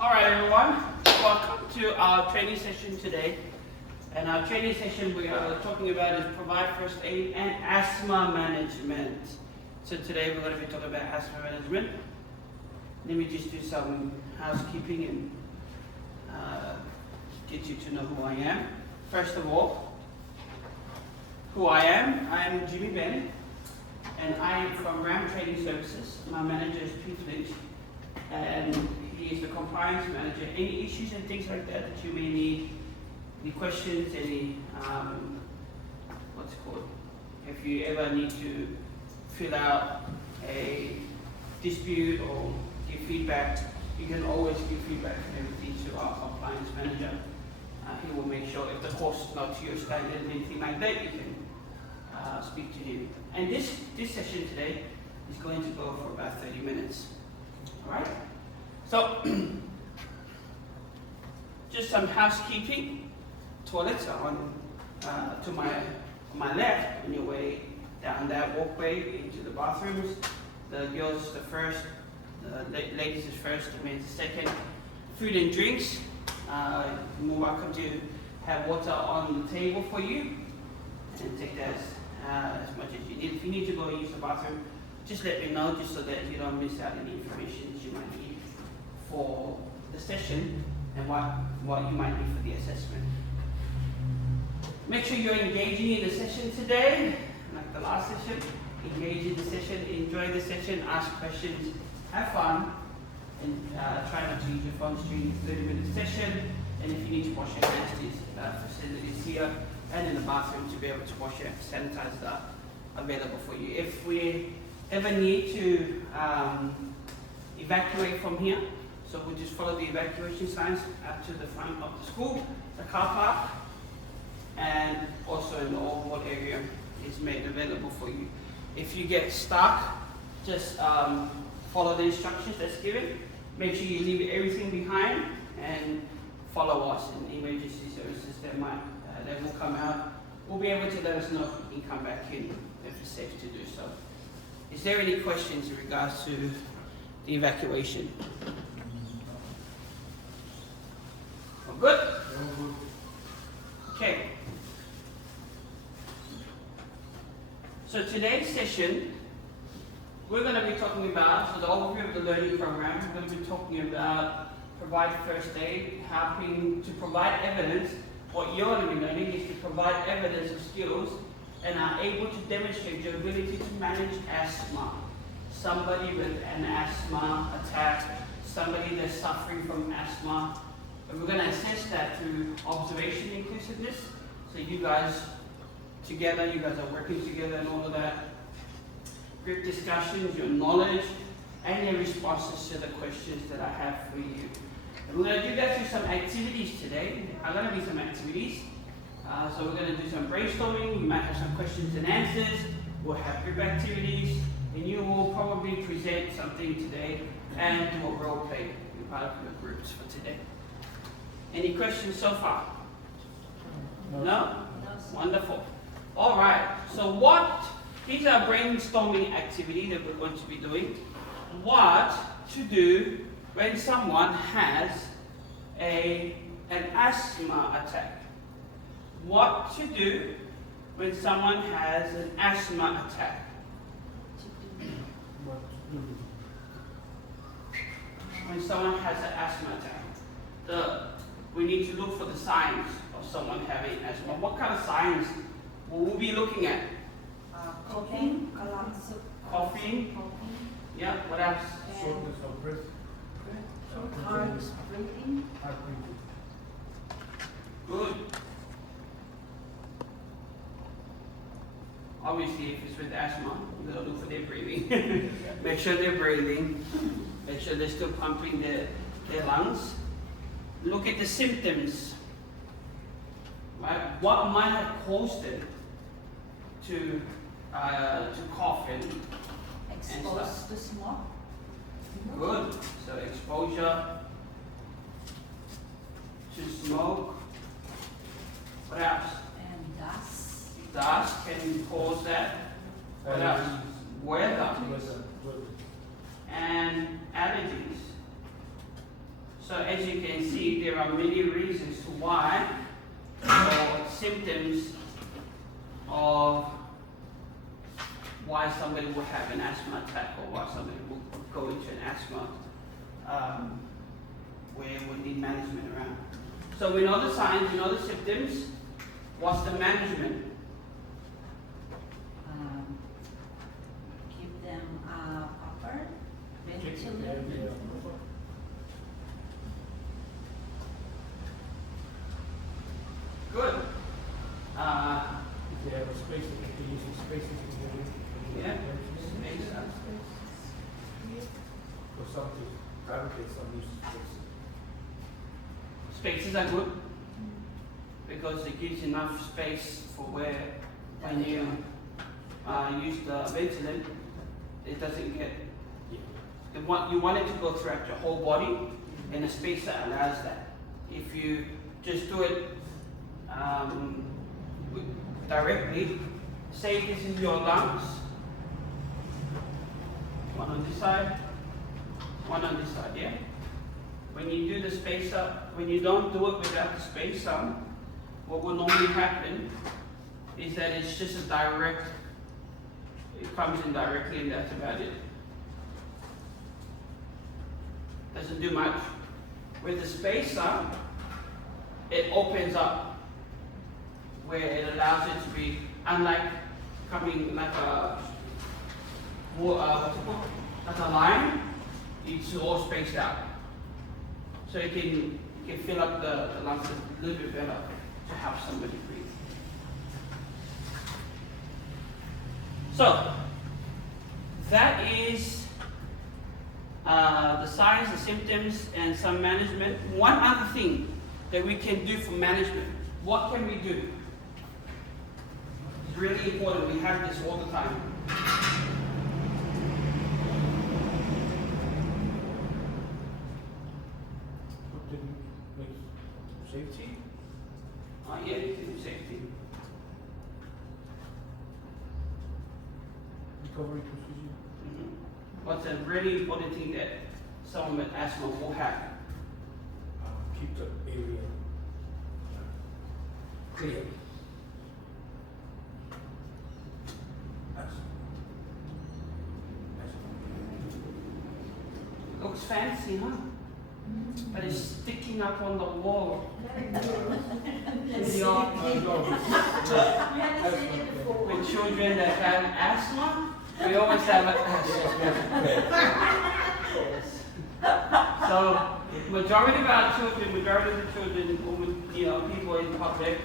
All right, everyone. Welcome to our training session today. And our training session we are talking about is provide first aid and asthma management. So today we're going to be talking about asthma management. Let me just do some housekeeping and get you to know who I am. First of all, who I am Jimmy Ben, and I am from RAM Training Services. My manager is Pete Lynch, and he is the compliance manager. Any issues and things like that that you may need, any questions, any, if you ever need to fill out a dispute or give feedback, you can always give feedback and everything to our compliance manager. He will make sure if the course is not to your standard, anything like that, you can speak to him. And this session today is going to go for about 30 minutes. All right? So, just some housekeeping. Toilets are on to my left on your way down that walkway into the bathrooms. The girls is the first, the ladies is first, the men is second. Food and drinks. You're welcome to have water on the table for you, and take that as much as you need. If you need to go use the bathroom, just let me know, just so that you don't miss out any information that you might need for the session and what you might need for the assessment. Make sure you're engaging in the session today, like the last session. Engage in the session, enjoy the session, ask questions, have fun, and try not to use your phones during the 30-minute session. And if you need to wash your hands, these facilities here and in the bathroom to be able to wash your hands, sanitizers are available for you. If we ever need to evacuate from here, so we'll just follow the evacuation signs out to the front of the school, the car park, and also in the overall area is made available for you. If you get stuck, just follow the instructions that's given. Make sure you leave everything behind and follow us in emergency services that will come out. Will be able to let us know if we can come back in if it's safe to do so. Is there any questions in regards to the evacuation? All good? Okay. So today's session, we're going to be talking about, so the overview of the learning program, we're going to be talking about provide first aid, helping to provide evidence. What you're going to be learning is to provide evidence of skills and are able to demonstrate your ability to manage asthma. Somebody with an asthma attack, somebody that's suffering from asthma. And we're going to assess that through observation inclusiveness. So you guys together, you guys are working together and all of that. Group discussions, your knowledge, and your responses to the questions that I have for you. And we're going to do that through some activities today. There are going to be some activities. So we're going to do some brainstorming. We might have some questions and answers. We'll have group activities. And you will probably present something today and do a role play in part of your groups for today. Any questions so far? No? Wonderful. All right. So these are brainstorming activity that we're going to be doing. What to do when someone has an asthma attack. What to do when someone has an asthma attack. When someone has an asthma attack, we need to look for the signs of someone having asthma. What kind of signs will we be looking at? Coughing. Coughing. Yeah, what else? Shortness of breath. Hard breathing. Hard breathing. Good. Obviously, if it's with asthma, we're going to look for their breathing. Make sure they're breathing. Make sure they're still pumping their lungs. Look at the symptoms. Right? What might have caused them to cough and Exposed to smoke. Good. So exposure to smoke. What else? And dust. Dust can cause that. What else? Weather. And allergies. So as you can see, there are many reasons to why, or symptoms of why somebody will have an asthma attack or why somebody will go into an asthma where we need management around. So we know the signs, we know the symptoms. What's the management? Give them proper ventilation. Good. If they have a space, they can use the spaces in the Yeah. space. Or something, fabricate some use space. Spaces are good because it gives enough space for where when you use the ventilator, it doesn't get. You want it to go throughout your whole body, and a space that allows that. If you just do it directly, say this is your lungs, one on this side, one on this side, yeah? When you do the spacer, when you don't do it without the spacer, what will normally happen is that it's just a direct, it comes in directly and that's about it. Doesn't do much. With the spacer, it opens up where it allows it to be, unlike coming like a, what's it called? Like a line, it's all spaced out. So you can fill up the lungs a little bit better to help somebody breathe. So, that is the signs, the symptoms, and some management. One other thing that we can do for management. What can we do? It's really important. We have this all the time. Safety? Yeah, you can do safety. Recovery procedure? What's a really important thing that someone with asthma will have? Keep the area clear. Looks fancy, huh? But it's sticking up on the wall. In the office. With children that have asthma, we always have asthma. So, majority of our children, majority of the children, people in public,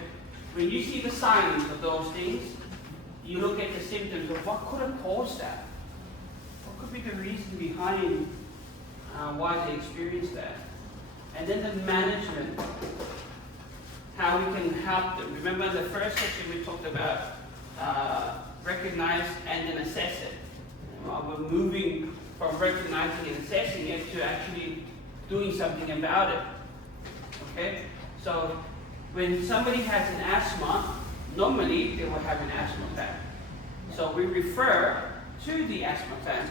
when you see the signs of those things, you look at the symptoms of what could have caused that. What could be the reason behind why they experienced that? And then the management, how we can help them. Remember in the first section we talked about recognize and then assess it. We're moving from recognizing and assessing it to actually doing something about it. Okay? So when somebody has an asthma, normally they will have an asthma plan. So we refer to the asthma plan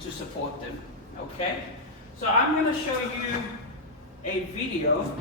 to support them. Okay? So I'm going to show you a video